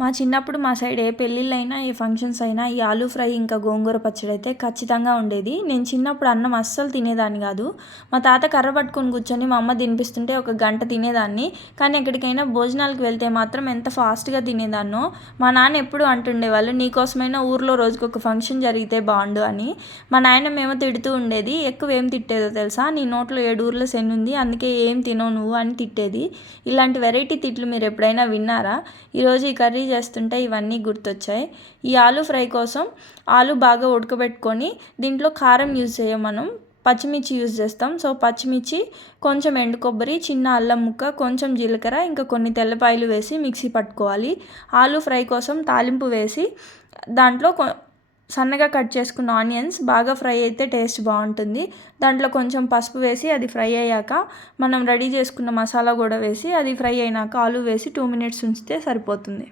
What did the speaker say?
మా చిన్నప్పుడు మా సైడ్ ఏ పెళ్ళిళ్ళైనా ఏ ఫంక్షన్స్ అయినా ఈ ఆలూ ఫ్రై ఇంకా గోంగూర పచ్చడి అయితే ఖచ్చితంగా ఉండేది. నేను చిన్నప్పుడు అన్నం అస్సలు తినేదాన్ని కాదు. మా తాత కర్ర పట్టుకొని కూర్చొని మా అమ్మ తినిపిస్తుంటే ఒక గంట తినేదాన్ని. కానీ ఎక్కడికైనా భోజనాలకు వెళ్తే మాత్రం ఎంత ఫాస్ట్గా తినేదాన్నో. మా నాన్న ఎప్పుడు అంటుండేవాళ్ళు, నీకోసమైనా ఊర్లో రోజుకొక ఫంక్షన్ జరిగితే బాగుండు అని. మా నాయనమ్మేమో తిడుతూ ఉండేది. ఎక్కువ ఏం తిట్టేదో తెలుసా, నీ నోట్లో 7 ఊర్ల శని ఉంది, అందుకే ఏం తినవు నువ్వు అని తిట్టేది. ఇలాంటి వెరైటీ తిట్లు మీరు ఎప్పుడైనా విన్నారా? ఈరోజు ఈ కర్రీ చేస్తుంటే ఇవన్నీ గుర్తొచ్చాయి. ఈ ఆలూ ఫ్రై కోసం ఆలు బాగా ఉడకబెట్టుకొని దీంట్లో కారం యూజ్ చేయం, మనం పచ్చిమిర్చి యూజ్ చేస్తాం. సో పచ్చిమిర్చి, కొంచెం ఎండు కొబ్బరి, చిన్న అల్లం ముక్క, కొంచెం జీలకర్ర, ఇంకా కొన్ని తెల్లపాయలు వేసి మిక్సీ పట్టుకోవాలి. ఆలూ ఫ్రై కోసం తాలింపు వేసి దాంట్లో సన్నగా కట్ చేసుకున్న ఆనియన్స్ బాగా ఫ్రై అయితే టేస్ట్ బాగుంటుంది. దాంట్లో కొంచెం పసుపు వేసి అది ఫ్రై అయ్యాక మనం రెడీ చేసుకున్న మసాలా కూడా వేసి అది ఫ్రై అయినాక ఆలు వేసి 2 మినిట్స్ ఉంచితే సరిపోతుంది.